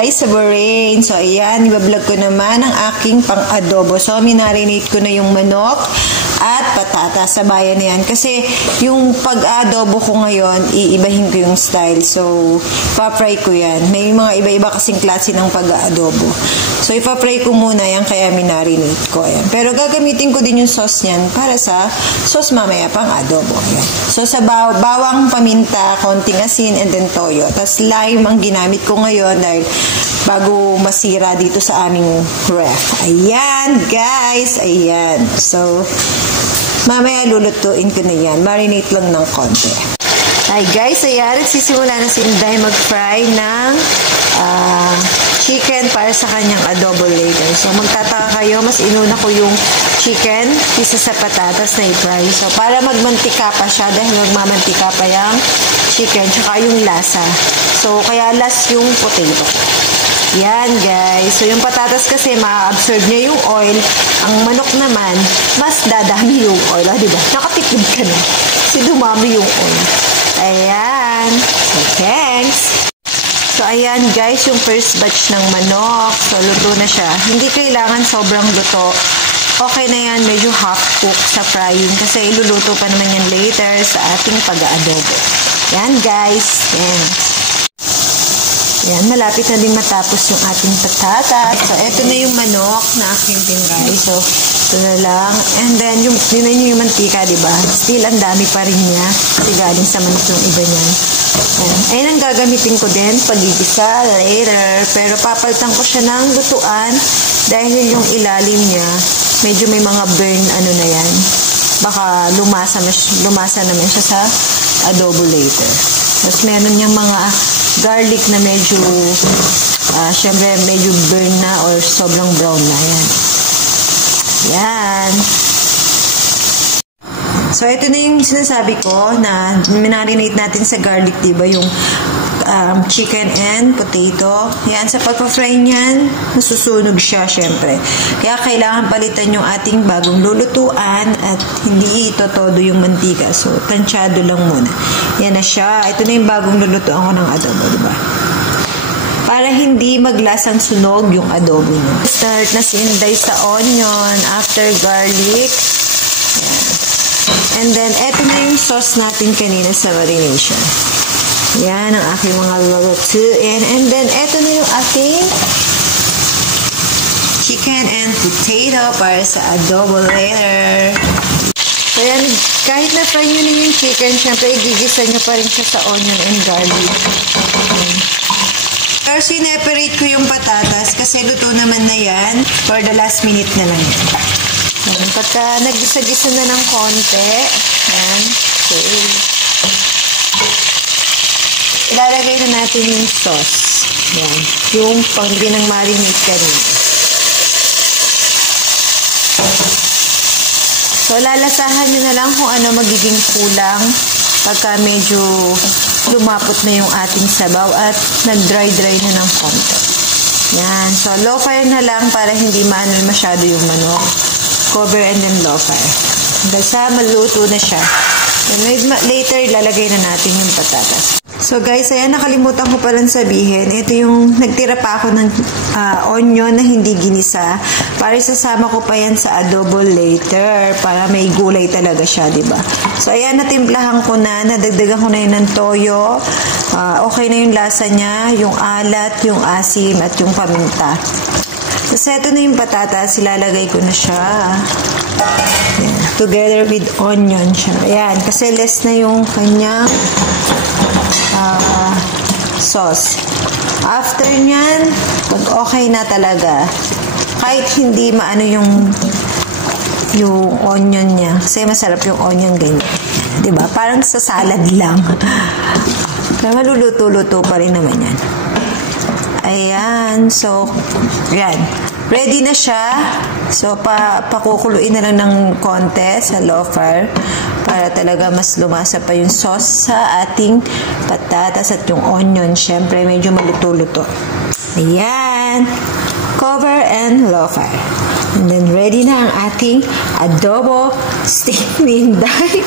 guys sa Bahrain. So ayan, ibablog ko naman ang aking pang-adobo. So minarinate ko na yung manok at patatas. Sabayan na yan. Kasi yung pag-adobo ko ngayon, iibahin ko yung style. So, pa-fry ko yan. May mga iba-iba kasing klase ng pag-adobo. So, ipa-fry ko muna yan kaya minarinate ko. Ayan. Pero gagamitin ko din yung sauce niyan para sa sauce mamaya pang adobo. Ayan. So, sa bawang, paminta, konting asin, and then toyo. Tapos lime ang ginamit ko ngayon dahil bago masira dito sa aming ref. Ayan, guys. Ayan. So, mamaya lulutuin ko na yan. Marinate lang ng konti. Hi guys, ayan. Sisimula na si Inday mag-fry ng chicken para sa kanyang adobo later. So, magtataka kayo, mas inuna ko yung chicken kisa sa patatas na i-fry. So, para magmantika pa siya dahil magmamantika pa yung chicken tsaka yung lasa. So, kaya last yung potato. Yan guys. So yung patatas kasi ma-absorb niya yung oil. Ang manok naman, mas dadami yung oil. Diba? Nakatipid ka na. Kasi dumami yung oil. Ayan. So thanks. So ayan guys, yung first batch ng manok. So luto na siya. Hindi kailangan sobrang luto. Okay na yan. Medyo half cook sa frying. Kasi iluluto pa naman yan later sa ating pag-aadobo. Yan guys. Thanks. Yan, malapit na din matapos yung ating patatas. So, eto na yung manok na aking tinray. So, ito na lang. And then, yung mantika, diba? Still, ang dami pa rin niya. Kasi galing sa manok yung iba niyan. Ayan ang gagamitin ko din pag-igisa later. Pero papalitan ko siya ng lutuan dahil yung ilalim niya, medyo may mga burn, ano na yan. Baka lumasa naman siya sa adobo later. Tapos meron niyang mga garlic na medyo, syempre medyo burn na or sobrang brown na. Yan. Yan. So, ito na yung sinasabi ko na minarinate natin sa garlic, diba? Yung chicken and potato. Yan, sa pagpa-fry niyan, masusunog siya, syempre. Kaya kailangan palitan yung ating bagong lulutuan at hindi ito todo yung mantika. So, tansyado lang muna. Yan na siya. Ito na yung bagong lulutuan ko ng adobo, diba? Para hindi maglasang sunog yung adobo nyo. Start na si Inday sa onion after garlic. Yan. And then, eto na yung sauce natin kanina sa marination. Yan ang aking mga lulutuin. And then, eto na yung ating chicken and potato para sa adobo later. So, yan. Kahit na-fry nyo na yung chicken, syempre, igigisa nyo pa rin siya sa onion and garlic. Pero sineparate ko yung patatas kasi luto naman na yan. For the last minute na lang yan. Pagka nagisa-gisa na ng konti, yan. Okay. Ilalagay na natin yung sauce. Yan. Yung pang-lagay ng marinade kanina. So, lalasahan nyo na lang kung ano magiging kulang pagka medyo lumapot na yung ating sabaw at nag-dry-dry na ng konti. Yan. So, low fire na lang para hindi maanol masyado yung manok. Cover and then low fire. Basta maluto na siya. And later, ilalagay na natin yung patatas. So guys, ayan, nakalimutan ko palang sabihin. Ito yung nagtira pa ako ng onion na hindi ginisa. Para isasama ko pa yan sa adobo later. Para may gulay talaga siya, diba? So ayan, natimplahan ko na. Nadagdagan ko na yun ng toyo. Okay na yung lasa niya. Yung alat, yung asim, at yung paminta. Tapos ito na yung patatas. Ilalagay ko na siya. Ayan. Together with onion siya. Ayan. Kasi less na yung kanyang sauce. After nyan, pag okay na talaga, kahit hindi maano yung onion niya. Kasi masarap yung onion ganyan. Diba? Parang sa salad lang. Pero maluluto-luto pa rin naman yan. Ayan. So, yan. Ready na siya. So, pakukuluin na lang ng konti sa low fire para talaga mas lumasa pa yung sauce sa ating patatas at yung onion. Siyempre, medyo maluto-luto. Ayan. Cover and low fire. And then, ready na ang ating adobo steak ni Inday.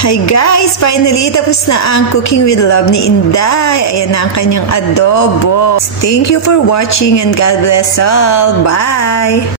Hi guys! Finally, tapos na ang Cooking with Love ni Inday. Ayan na ang kanyang adobo. Thank you for watching and God bless all. Bye!